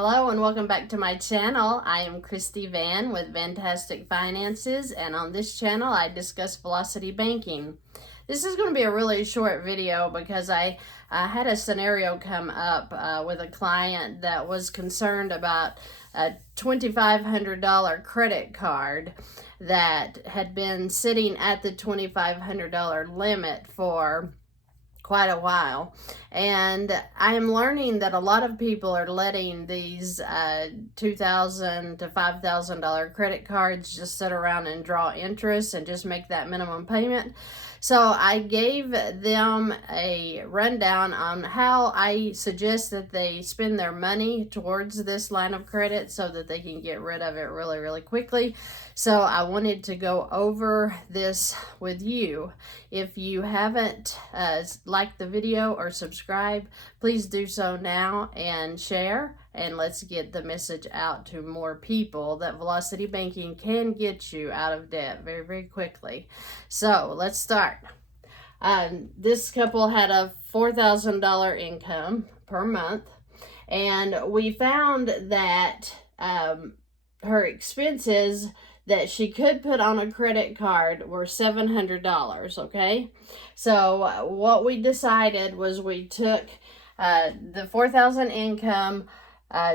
Hello and welcome back to my channel. I am Christy Vann with Fantastic Finances, and on this channel I discuss velocity banking. This is going to be a really short video because I had a scenario come up with a client that was concerned about a $2,500 credit card that had been sitting at the $2,500 limit for quite a while, and I am learning that a lot of people are letting these $2,000 to $5,000 credit cards just sit around and draw interest and just make that minimum payment. So I gave them a rundown on how I suggest that they spend their money towards this line of credit so that they can get rid of it really quickly. So I wanted to go over this with you. If you haven't liked the video or subscribed, please do so now and share, and let's get the message out to more people that velocity banking can get you out of debt very quickly. So let's start. This couple had a $4,000 income per month, and we found that her expenses that she could put on a credit card were $700, okay? So what we decided was we took the $4,000 income,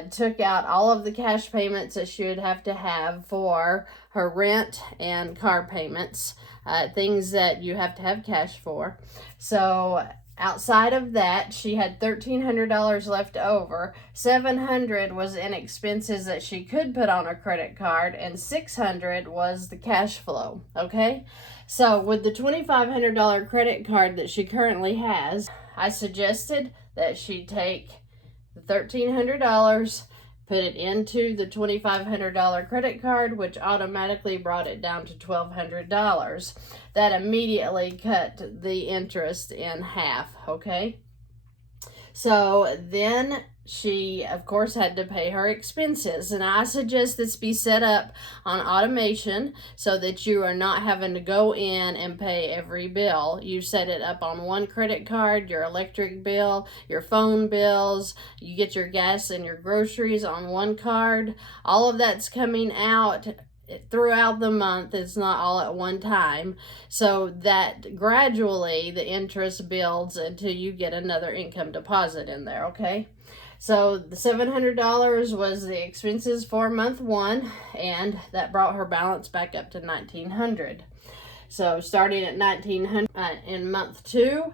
took out all of the cash payments that she would have to have for her rent and car payments, things that you have to have cash for. So outside of that, she had $1,300 left over. $700 was in expenses that she could put on a credit card, and $600 was the cash flow, okay? So with the $2,500 credit card that she currently has, I suggested that she take the $1,300, put it into the $2,500 credit card, which automatically brought it down to $1,200. That immediately cut the interest in half, okay? So then she, of course, had to pay her expenses. And I suggest this be set up on automation so that you are not having to go in and pay every bill. You set it up on one credit card, your electric bill, your phone bills, you get your gas and your groceries on one card. All of that's coming out throughout the month. It's not all at one time, so that gradually the interest builds until you get another income deposit in there, okay? So the $700 was the expenses for month one, and that brought her balance back up to $1,900. So starting at $1,900 in month two,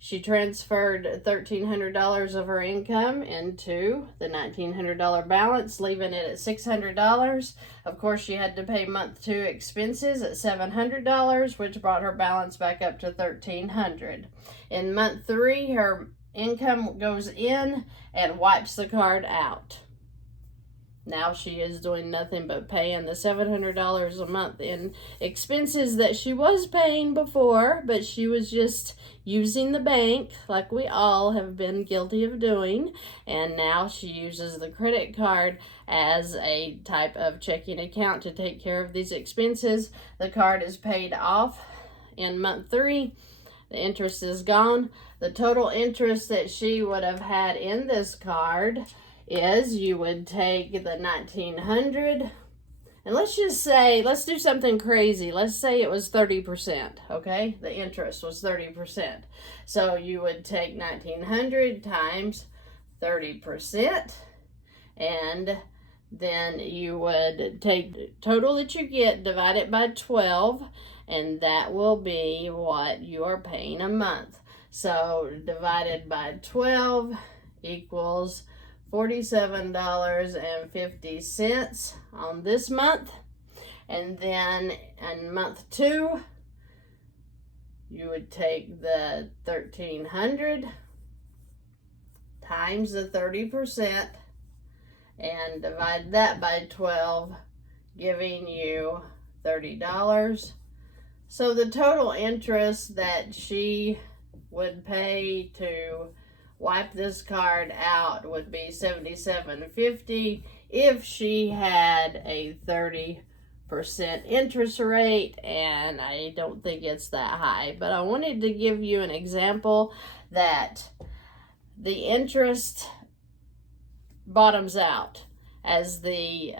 she transferred $1,300 of her income into the $1,900 balance, leaving it at $600. Of course, she had to pay month two expenses at $700, which brought her balance back up to $1,300. In month three, her income goes in and wipes the card out. Now she is doing nothing but paying the $700 a month in expenses that she was paying before, but she was just using the bank like we all have been guilty of doing, and now she uses the credit card as a type of checking account to take care of these expenses. The card is paid off in month three. The interest is gone. The total interest that she would have had in this card is, you would take the $1,900, and let's just say, let's do something crazy. Let's say it was 30%, okay? The interest was 30%. So you would take $1,900 times 30%, and then you would take the total that you get, divide it by 12, and that will be what you are paying a month. So divided by 12 equals $47.50 on this month. And then in month two, you would take the $1,300 times the 30% and divide that by 12, giving you $30. So the total interest that she would pay to wipe this card out would be $77.50 if she had a 30% interest rate, and I don't think it's that high. But I wanted to give you an example that the interest bottoms out. As the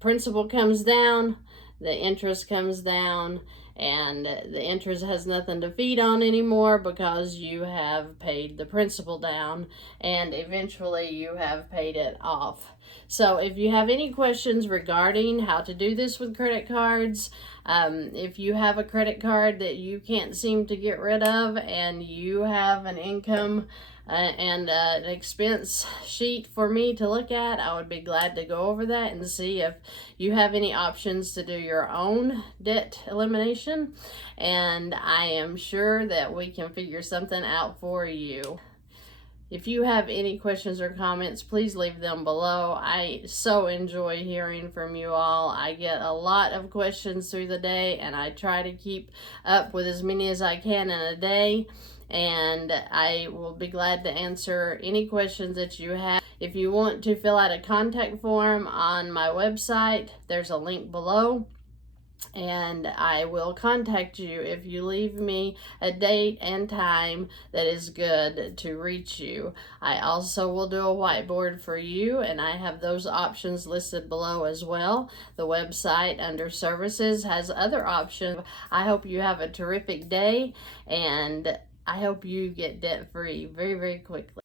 principal comes down, the interest comes down, and the interest has nothing to feed on anymore because you have paid the principal down, and eventually you have paid it off. So if you have any questions regarding how to do this with credit cards, if you have a credit card that you can't seem to get rid of and you have an income and an expense sheet for me to look at, I would be glad to go over that and see if you have any options to do your own debt elimination, and I am sure that we can figure something out for you. If you have any questions or comments, please leave them below. I so enjoy hearing from you all. I get a lot of questions through the day, and I try to keep up with as many as I can in a day, and I will be glad to answer any questions that you have. If you want to fill out a contact form on my website, there's a link below, and I will contact you if you leave me a date and time that is good to reach you. I also will do a whiteboard for you, and I have those options listed below as well. The website under services has other options. I hope you have a terrific day, and I hope you get debt free very, very quickly.